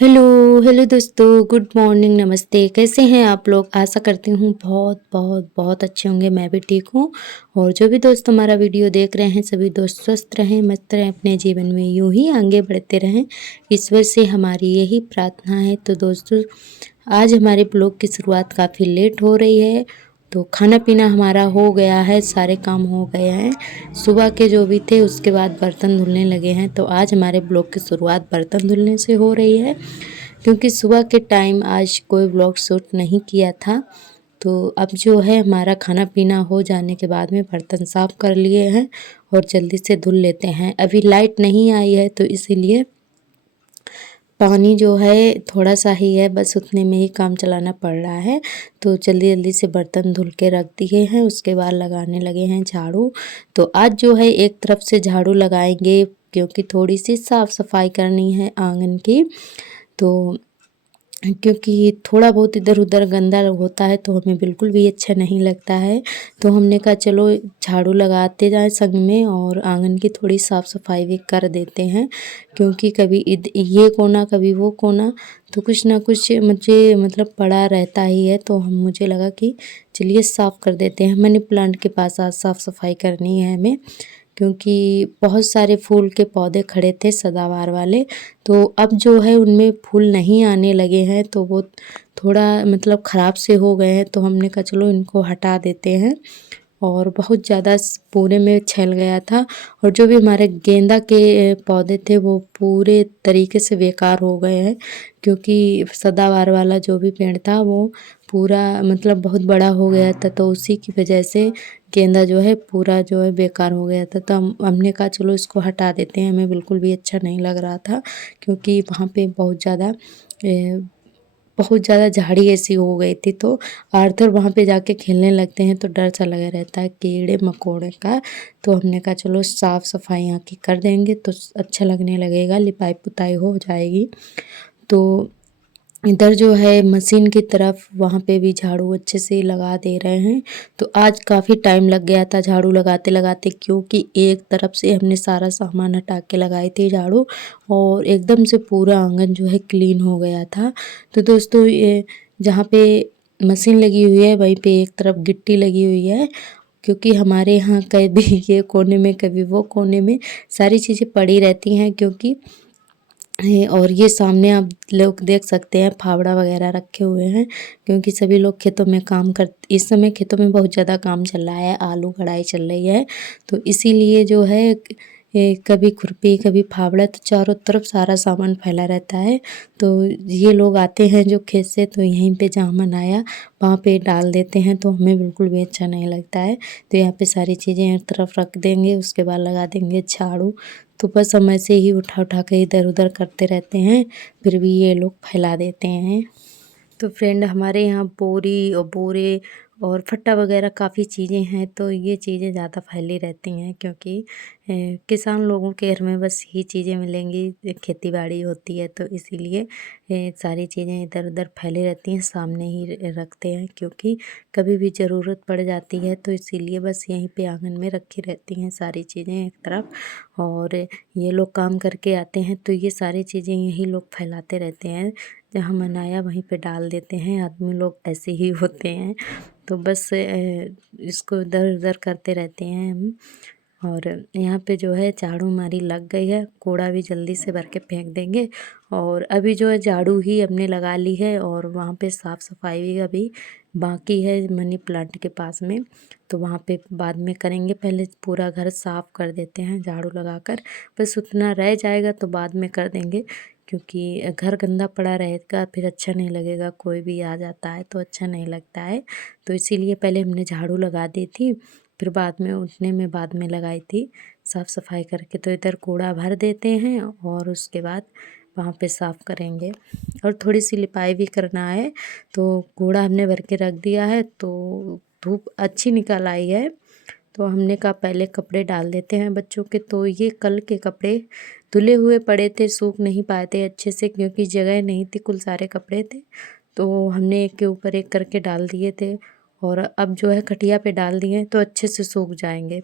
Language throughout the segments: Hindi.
हेलो, हेलो दोस्तों, गुड मॉर्निंग, नमस्ते। कैसे हैं आप लोग? आशा करती हूँ बहुत बहुत बहुत अच्छे होंगे, मैं भी ठीक हूँ। और जो भी दोस्त हमारा वीडियो देख रहे हैं, सभी दोस्त स्वस्थ रहें, मस्त रहें, अपने जीवन में यूँ ही आगे बढ़ते रहें, ईश्वर से हमारी यही प्रार्थना है। तो दोस्तों, आज हमारे ब्लॉग की शुरुआत काफ़ी लेट हो रही है, तो खाना-पीना हमारा हो गया है, सारे काम हो गए हैं। सुबह के जो भी थे उसके बाद बर्तन धुलने लगे हैं, तो आज हमारे ब्लॉग की शुरुआत बर्तन धुलने से हो रही है, क्योंकि सुबह के टाइम आज कोई व्लॉग शूट नहीं किया था। तो अब जो है हमारा खाना-पीना हो जाने के बाद में बर्तन साफ़ कर लिए हैं और जल्दी से धुल लेते हैं। अभी लाइट नहीं आई है, तो इसीलिए पानी जो है थोड़ा-सा ही है, बस उतने में ही काम चलाना पड़ रहा है। तो जल्दी-जल्दी से बर्तन धुल के रख दिए हैं, उसके बाद लगाने लगे हैं झाड़ू। तो आज जो है एक तरफ से झाड़ू लगाएँगे, क्योंकि थोड़ी-सी साफ़-सफ़ाई करनी है आँगन की। तो क्योंकि थोड़ा बहुत इधर-उधर गंदा होता है तो हमें बिल्कुल भी अच्छा नहीं लगता है। तो हमने कहा चलो झाड़ू लगाते जाएँ संग में और आँगन की थोड़ी साफ़-सफ़ाई भी कर देते हैं, क्योंकि कभी ये कोना कभी वो कोना, तो कुछ ना कुछ मुझे मतलब पड़ा रहता ही है। तो मुझे लगा कि चलिए साफ़ कर देते हैं। मनी प्लांट के पास आज साफ़-सफ़ाई करनी है हमें, क्योंकि बहुत सारे फूल के पौधे खड़े थे सदाबहार वाले, तो अब जो है उनमें फूल नहीं आने लगे हैं, तो वो थोड़ा मतलब ख़राब से हो गए हैं। तो हमने कहा चलो इनको हटा देते हैं, और बहुत ज़्यादा पूरे में छैल गया था। और जो भी हमारे गेंदा के पौधे थे वो पूरे तरीके से बेकार हो गए हैं, क्योंकि सदाबहार वाला जो भी पेड़ था वो पूरा मतलब बहुत बड़ा हो गया था, तो उसी की वजह से गेंदा जो है पूरा जो है बेकार हो गया था। तो हमने कहा चलो इसको हटा देते हैं, हमें बिल्कुल भी अच्छा नहीं लग रहा था, क्योंकि वहाँ पे बहुत ज़्यादा झाड़ी ऐसी हो गई थी। तो आर्थर वहाँ पे जाके खेलने लगते हैं, तो डर सा लगा रहता है कीड़े मकोड़े का। तो हमने कहा चलो साफ़ सफाई यहाँ की कर देंगे तो अच्छा लगने लगेगा, लिपाई पुताई हो जाएगी। तो इधर जो है मशीन की तरफ वहाँ पे भी झाड़ू अच्छे से लगा दे रहे हैं। तो आज काफ़ी टाइम लग गया था झाड़ू लगाते-लगाते, क्योंकि एक तरफ से हमने सारा सामान हटा के लगाई थी झाड़ू, और एकदम से पूरा आंगन जो है क्लीन हो गया था। तो दोस्तों, ये जहाँ पे मशीन लगी हुई है वहीं पे एक तरफ गिट्टी लगी हुई है, क्योंकि हमारे यहाँ कभी ये कोने में कभी वो कोने में सारी चीज़ें पड़ी रहती हैं, क्योंकि है। और ये सामने आप लोग देख सकते हैं फावड़ा वगैरह रखे हुए हैं, क्योंकि सभी लोग खेतों में काम कर इस समय खेतों में बहुत ज़्यादा काम चल रहा है, आलू कढ़ाई चल रही है। तो इसीलिए जो है कभी खुरपी कभी फावड़ा, तो चारों तरफ सारा सामान फैला रहता है। तो ये लोग आते हैं जो खेत से, तो यहीं पे जहाँ मन आया वहाँ पे डाल देते हैं, तो हमें बिल्कुल भी अच्छा नहीं लगता है। तो यहाँ पे सारी चीज़ें एक तरफ रख देंगे, उसके बाद लगा देंगे झाड़ू। तो बस हम ऐसे ही उठा-उठा के इधर-उधर करते रहते हैं, फिर भी ये लोग फैला देते हैं। तो फ्रेंड, हमारे यहाँ बोरी और बोरे और फट्टा वगैरह काफ़ी चीज़ें हैं, तो ये चीज़ें ज़्यादा फैली रहती हैं, क्योंकि किसान लोगों के घर में बस ये चीज़ें मिलेंगी, खेती बाड़ी होती है, तो इसीलिए सारी चीज़ें इधर-उधर फैली रहती हैं, सामने ही रखते हैं, क्योंकि कभी भी ज़रूरत पड़ जाती है, तो इसीलिए बस यहीं पे आंगन में रखी रहती हैं सारी चीज़ें एक तरफ। और ये लोग काम करके आते हैं, तो ये सारी चीज़ें यही लोग फैलाते रहते हैं, जहाँ मन आया वहीं पे डाल देते हैं। आदमी लोग ऐसे ही होते हैं, तो बस इसको इधर-उधर करते रहते हैं हम। और यहाँ पे जो है झाड़ू हमारी लग गई है, कूड़ा भी जल्दी से भर के फेंक देंगे। और अभी जो है झाड़ू ही हमने लगा ली है, और वहाँ पे साफ़ सफाई भी अभी बाकी है मनी प्लांट के पास में, तो वहाँ पे बाद में करेंगे। पहले पूरा घर साफ़ कर देते हैं झाड़ू लगाकर, बस उतना रह जाएगा तो बाद में कर देंगे, क्योंकि घर गंदा पड़ा रहेगा फिर अच्छा नहीं लगेगा, कोई भी आ जाता है तो अच्छा नहीं लगता है। तो इसीलिए पहले हमने झाड़ू लगा दी थी, फिर बाद में लगाई थी साफ़ सफाई करके। तो इधर कूड़ा भर देते हैं और उसके बाद वहाँ पे साफ़ करेंगे, और थोड़ी सी लिपाई भी करना है। तो कूड़ा हमने भर के रख दिया है, तो धूप अच्छी निकल आई है, तो हमने कहा पहले कपड़े डाल देते हैं बच्चों के। तो ये कल के कपड़े धुले हुए पड़े थे, सूख नहीं पाए थे अच्छे से, क्योंकि जगह नहीं थी, कुल सारे कपड़े थे, तो हमने एक के ऊपर एक करके डाल दिए थे। और अब जो है खटिया पे डाल दिए तो अच्छे से सूख जाएंगे।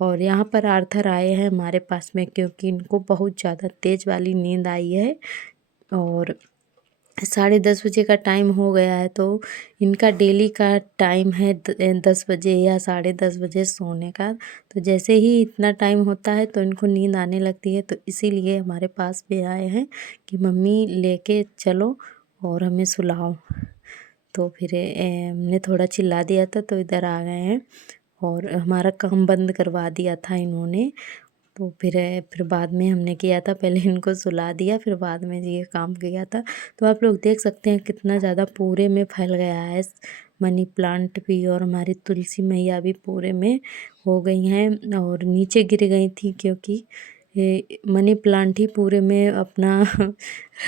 और यहाँ पर आर्थर आए हैं हमारे पास में, क्योंकि इनको बहुत ज़्यादा तेज़ वाली नींद आई है, और 10:30 बजे का टाइम हो गया है, तो इनका डेली का टाइम है 10 बजे या 10:30 बजे सोने का। तो जैसे ही इतना टाइम होता है तो इनको नींद आने लगती है, तो इसीलिए हमारे पास भी आए हैं कि मम्मी लेके चलो और हमें सुलाओ। तो फिर हमने थोड़ा चिल्ला दिया था तो इधर आ गए हैं और हमारा काम बंद करवा दिया था इन्होंने। तो फिर बाद में हमने किया था, पहले इनको सुला दिया फिर बाद में ये काम किया था। तो आप लोग देख सकते हैं कितना ज़्यादा पूरे में फैल गया है मनी प्लांट भी, और हमारी तुलसी मैया भी पूरे में हो गई हैं और नीचे गिर गई थी, क्योंकि ये मनी प्लांट ही पूरे में अपना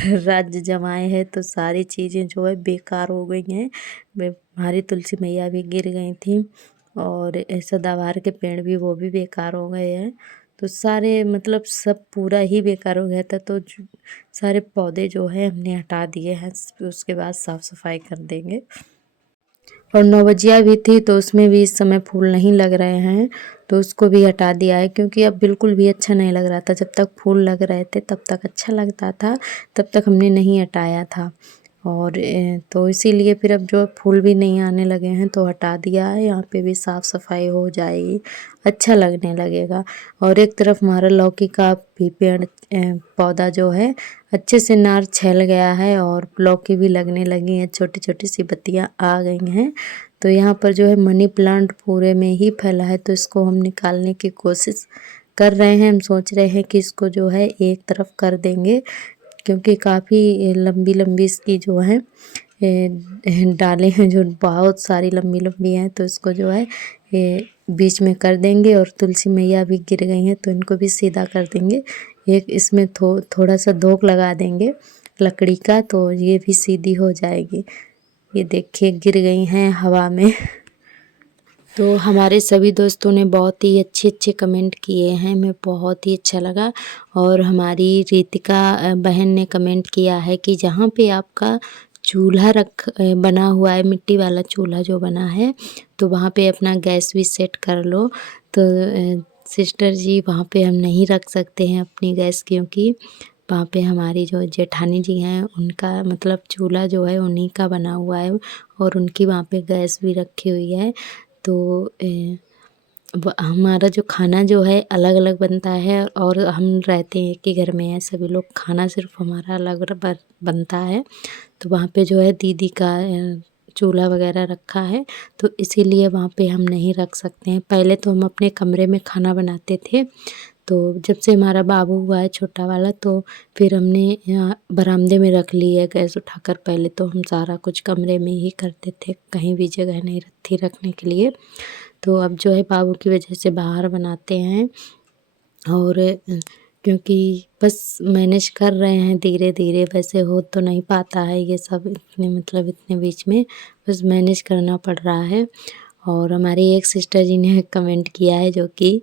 राज्य जमाए है, तो सारी चीज़ें जो है बेकार हो गई हैं। हमारी तुलसी मैया भी गिर गई थी और सदाबहार के पेड़ भी वो भी बेकार हो गए हैं। तो सारे मतलब सब पूरा ही बेकार हो गया था, तो सारे पौधे जो है हमने हटा दिए हैं, उसके बाद साफ़ सफाई कर देंगे। और नौबजिया भी थी तो उसमें भी इस समय फूल नहीं लग रहे हैं, तो उसको भी हटा दिया है, क्योंकि अब बिल्कुल भी अच्छा नहीं लग रहा था। जब तक फूल लग रहे थे तब तक अच्छा लगता था, तब तक हमने नहीं हटाया था। और तो इसीलिए फिर अब जो फूल भी नहीं आने लगे हैं तो हटा दिया है, यहाँ पे भी साफ़ सफाई हो जाएगी, अच्छा लगने लगेगा। और एक तरफ हमारा लौकी का भी पेड़ पौधा जो है अच्छे से नार छैल गया है और लौकी भी लगने लगी है, छोटी छोटी सी पत्तियाँ आ गई हैं। तो यहाँ पर जो है मनी प्लांट पूरे में ही फैला है, तो इसको हम निकालने की कोशिश कर रहे हैं। हम सोच रहे हैं कि इसको जो है एक तरफ कर देंगे, क्योंकि काफ़ी लंबी लंबी इसकी जो है डालें हैं, जो बहुत सारी लंबी लंबी हैं, तो इसको जो है बीच में कर देंगे। और तुलसी मैया भी गिर गई हैं तो इनको भी सीधा कर देंगे। एक इसमें थोड़ा सा धोक लगा देंगे लकड़ी का, तो ये भी सीधी हो जाएगी। ये देखिए गिर गई हैं हवा में। तो हमारे सभी दोस्तों ने बहुत ही अच्छे अच्छे कमेंट किए हैं, हमें बहुत ही अच्छा लगा। और हमारी रितिका बहन ने कमेंट किया है कि जहाँ पे आपका चूल्हा बना हुआ है, मिट्टी वाला चूल्हा जो बना है, तो वहाँ पे अपना गैस भी सेट कर लो। तो सिस्टर जी वहाँ पे हम नहीं रख सकते हैं अपनी गैस, क्योंकि वहाँ पे हमारी जो जेठानी जी हैं उनका मतलब चूल्हा जो है उन्हीं का बना हुआ है, और उनकी वहाँ पे गैस भी रखी हुई है। तो हमारा जो खाना जो है अलग अलग बनता है, और हम रहते हैं एक ही घर में हैं सभी लोग, खाना सिर्फ हमारा अलग बनता है। तो वहाँ पे जो है दीदी का चूल्हा वगैरह रखा है, तो इसीलिए वहाँ पे हम नहीं रख सकते हैं। पहले तो हम अपने कमरे में खाना बनाते थे, तो जब से हमारा बाबू हुआ है छोटा वाला, तो फिर हमने यहाँ बरामदे में रख ली है गैस उठाकर। पहले तो हम सारा कुछ कमरे में ही करते थे, कहीं भी जगह नहीं थी रखने के लिए। तो अब जो है बाबू की वजह से बाहर बनाते हैं, और क्योंकि बस मैनेज कर रहे हैं धीरे धीरे, वैसे हो तो नहीं पाता है ये सब इतने मतलब इतने बीच में, बस मैनेज करना पड़ रहा है। और हमारी एक सिस्टर जी ने कमेंट किया है, जो कि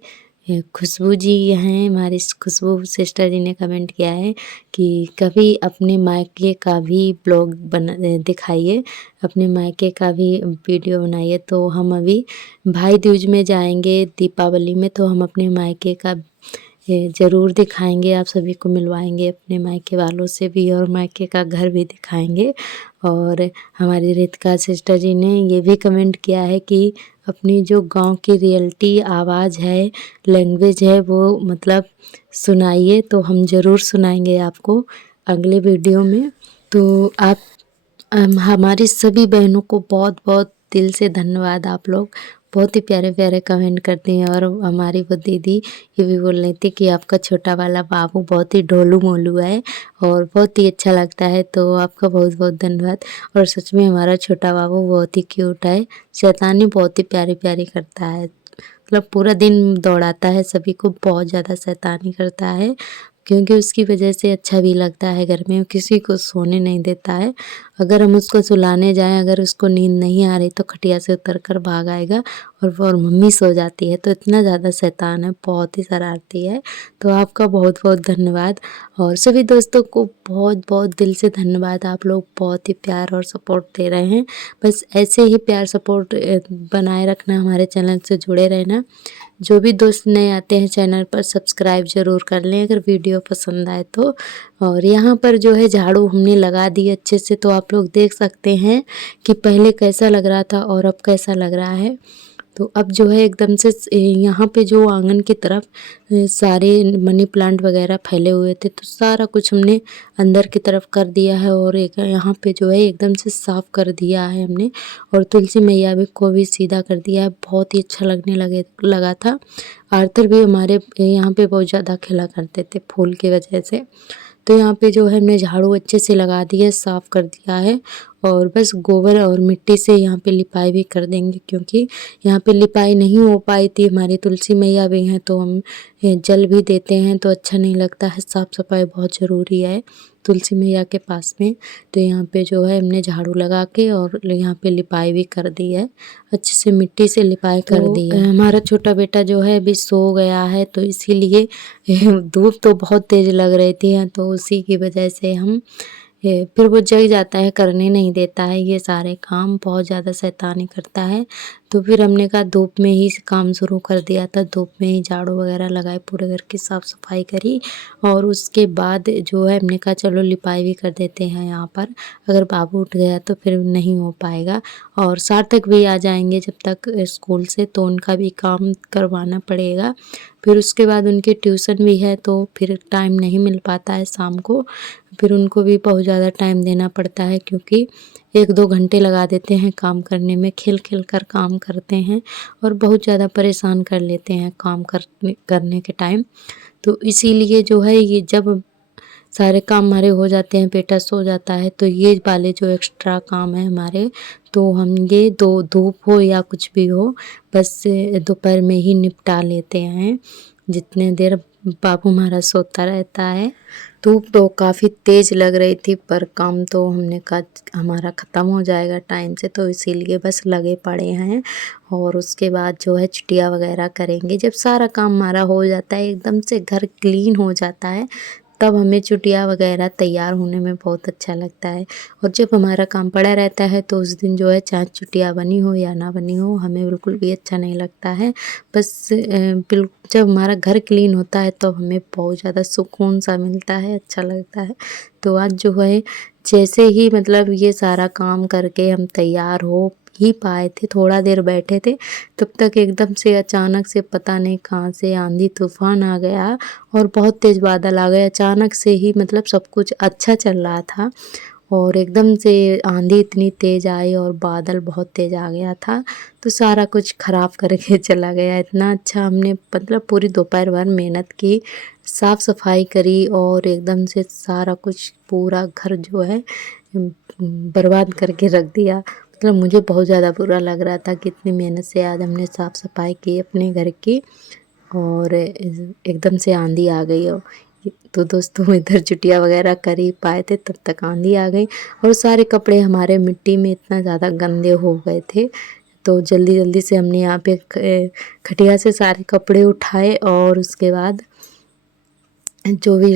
खुशबू जी हैं, हमारी खुशबू सिस्टर जी ने कमेंट किया है कि कभी अपने मायके का भी ब्लॉग दिखाइए, अपने मायके का भी वीडियो बनाइए। तो हम अभी भाई दूज में जाएंगे दीपावली में, तो हम अपने मायके का ये ज़रूर दिखाएंगे, आप सभी को मिलवाएंगे अपने मायके वालों से भी, और मायके का घर भी दिखाएंगे। और हमारी रितिका सिस्टर जी ने ये भी कमेंट किया है कि अपनी जो गांव की रियलिटी आवाज़ है, लैंग्वेज है, वो मतलब सुनाइए। तो हम ज़रूर सुनाएंगे आपको अगले वीडियो में। तो आप हमारी सभी बहनों को बहुत बहुत दिल से धन्यवाद। आप लोग बहुत ही प्यारे प्यारे कमेंट करती हैं। और हमारी वो दीदी ये भी बोल रही थी कि आपका छोटा वाला बाबू बहुत ही ढोलू मोलू है और बहुत ही अच्छा लगता है, तो आपका बहुत बहुत धन्यवाद। और सच में हमारा छोटा बाबू बहुत ही क्यूट है, शैतानी बहुत ही प्यारी प्यारी करता है, मतलब पूरा दिन दौड़ाता है सभी को, बहुत ज़्यादा शैतानी करता है, क्योंकि उसकी वजह से अच्छा भी लगता है, घर में किसी को सोने नहीं देता है। अगर हम उसको सुलाने जाएँ, अगर उसको नींद नहीं आ रही तो खटिया से उतर कर भाग आएगा और मम्मी सो जाती है। तो इतना ज़्यादा शैतान है, बहुत ही शरारती है। तो आपका बहुत-बहुत धन्यवाद और सभी दोस्तों को बहुत-बहुत दिल से धन्यवाद। आप लोग बहुत ही प्यार और सपोर्ट दे रहे हैं। बस ऐसे ही प्यार सपोर्ट बनाए रखना, हमारे चैनल से जुड़े रहना। जो भी दोस्त नए आते हैं चैनल पर सब्सक्राइब ज़रूर कर लें अगर वीडियो पसंद आए तो। और यहाँ पर जो है झाड़ू हमने लगा दी अच्छे से, तो आप लोग देख सकते हैं कि पहले कैसा लग रहा था और अब कैसा लग रहा है। तो अब जो है एकदम से यहाँ पे जो आंगन की तरफ सारे मनी प्लांट वगैरह फैले हुए थे, तो सारा कुछ हमने अंदर की तरफ कर दिया है और एक यहाँ पे जो है एकदम से साफ़ कर दिया है हमने। और तुलसी मैया भी को भी सीधा कर दिया है, बहुत ही अच्छा लगने लगा था। आर्थर भी हमारे यहाँ पे बहुत ज़्यादा खेला करते थे फूल की वजह से। तो यहाँ पे जो है हमने झाड़ू अच्छे से लगा दिया है, साफ़ कर दिया है और बस गोबर और मिट्टी से यहाँ पे लिपाई भी कर देंगे, क्योंकि यहाँ पे लिपाई नहीं हो पाई थी। हमारी तुलसी मैया भी हैं तो हम जल भी देते हैं तो अच्छा नहीं लगता है, साफ़ सफाई बहुत ज़रूरी है तुलसी मैया के पास में। तो यहाँ पे जो है हमने झाड़ू लगा के और यहाँ पे लिपाई भी कर दी है, अच्छे से मिट्टी से लिपाई कर दी है। हमारा छोटा बेटा जो है अभी सो गया है, तो इसीलिए धूप तो बहुत तेज़ लग रही थी, तो उसी की वजह से हम फिर वो जग जाता है, करने नहीं देता है ये सारे काम, बहुत ज़्यादा शैतानी करता है। तो फिर हमने कहा धूप में ही काम शुरू कर दिया था, धूप में ही झाड़ू वगैरह लगाए, पूरे घर की साफ़ सफाई करी और उसके बाद जो है हमने कहा चलो लिपाई भी कर देते हैं यहाँ पर। अगर बाबू उठ गया तो फिर नहीं हो पाएगा। और सार्थक भी आ जाएंगे जब तक स्कूल से, तो उनका भी काम करवाना पड़ेगा। फिर उसके बाद उनकी ट्यूशन भी है, तो फिर टाइम नहीं मिल पाता है शाम को। फिर उनको भी बहुत ज़्यादा टाइम देना पड़ता है, क्योंकि 1-2 घंटे लगा देते हैं काम करने में, खेल-खेल कर काम करते हैं और बहुत ज़्यादा परेशान कर लेते हैं काम करने के टाइम। तो इसीलिए जो है ये जब सारे काम हमारे हो जाते हैं, बेटा सो जाता है, तो ये वाले जो एक्स्ट्रा काम है हमारे, तो हम ये धूप हो या कुछ भी हो, बस दोपहर में ही निपटा लेते हैं, जितने देर बाबू हमारा सोता रहता है। धूप तो काफ़ी तेज़ लग रही थी, पर काम तो हमने कहा हमारा ख़त्म हो जाएगा टाइम से, तो इसीलिए बस लगे पड़े हैं। और उसके बाद जो है छुट्टियाँ वगैरह करेंगे, जब सारा काम हमारा हो जाता है, एकदम से घर क्लीन हो जाता है, तब हमें चुटिया वगैरह तैयार होने में बहुत अच्छा लगता है। और जब हमारा काम पड़ा रहता है तो उस दिन जो है चाहे चुटिया बनी हो या ना बनी हो, हमें बिल्कुल भी अच्छा नहीं लगता है। बस जब हमारा घर क्लीन होता है तो हमें बहुत ज़्यादा सुकून सा मिलता है, अच्छा लगता है। तो आज जो है जैसे ही मतलब ये सारा काम करके हम तैयार हो ही पाए थे, थोड़ा देर बैठे थे, तब तक एकदम से अचानक से पता नहीं कहाँ से आंधी तूफान आ गया और बहुत तेज़ बादल आ गए। अचानक से ही मतलब सब कुछ अच्छा चल रहा था और एकदम से आंधी इतनी तेज़ आई और बादल बहुत तेज़ आ गया था, तो सारा कुछ ख़राब करके चला गया। इतना अच्छा हमने मतलब पूरी दोपहर भर मेहनत की, साफ़ सफाई करी और एकदम से सारा कुछ पूरा घर जो है बर्बाद करके रख दिया। मतलब मुझे बहुत ज़्यादा बुरा लग रहा था कि इतनी मेहनत से आज हमने साफ़ सफाई की अपने घर की और एकदम से आंधी आ गई। और तो दोस्तों इधर छुट्टियाँ वगैरह कर ही पाए थे, तब तक आंधी आ गई और सारे कपड़े हमारे मिट्टी में इतना ज़्यादा गंदे हो गए थे। तो जल्दी-जल्दी से हमने यहाँ पे खटिया से सारे कपड़े उठाए और उसके बाद जो भी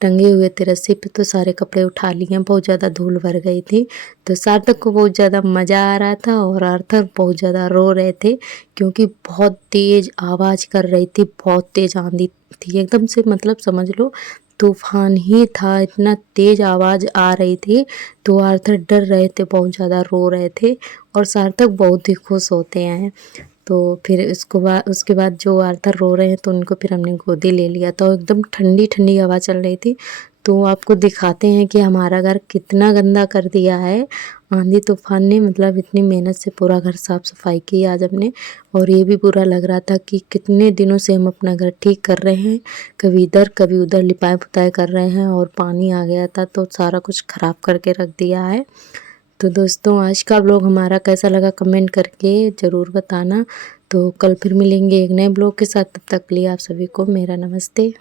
टंगे हुए थे रस्सी पे, तो सारे कपड़े उठा लिए। बहुत ज़्यादा धूल भर गई थी, तो सार्थक को बहुत ज़्यादा मज़ा आ रहा था और आर्थर बहुत ज़्यादा रो रहे थे, क्योंकि बहुत तेज़ आवाज़ कर रही थी, बहुत तेज़ आंधी थी, एकदम से मतलब समझ लो तूफान ही था, इतना तेज़ आवाज़ आ रही थी। तो आर्थर डर रहे थे, बहुत ज़्यादा रो रहे थे और सार्थक बहुत ही खुश होते हैं। तो फिर उसके बाद जो आर्थर रो रहे हैं तो उनको फिर हमने गोदी ले लिया, तो एकदम ठंडी-ठंडी हवा चल रही थी। तो आपको दिखाते हैं कि हमारा घर कितना गंदा कर दिया है आंधी तूफान ने, मतलब इतनी मेहनत से पूरा घर साफ़ सफाई की आज हमने। और ये भी बुरा लग रहा था कि कितने दिनों से हम अपना घर ठीक कर रहे हैं, कभी इधर कभी उधर लिपाई पुताई कर रहे हैं और पानी आ गया था तो सारा कुछ ख़राब करके रख दिया है। तो दोस्तों आज का ब्लॉग हमारा कैसा लगा कमेंट करके ज़रूर बताना। तो कल फिर मिलेंगे एक नए ब्लॉग के साथ, तब तक के लिए आप सभी को मेरा नमस्ते।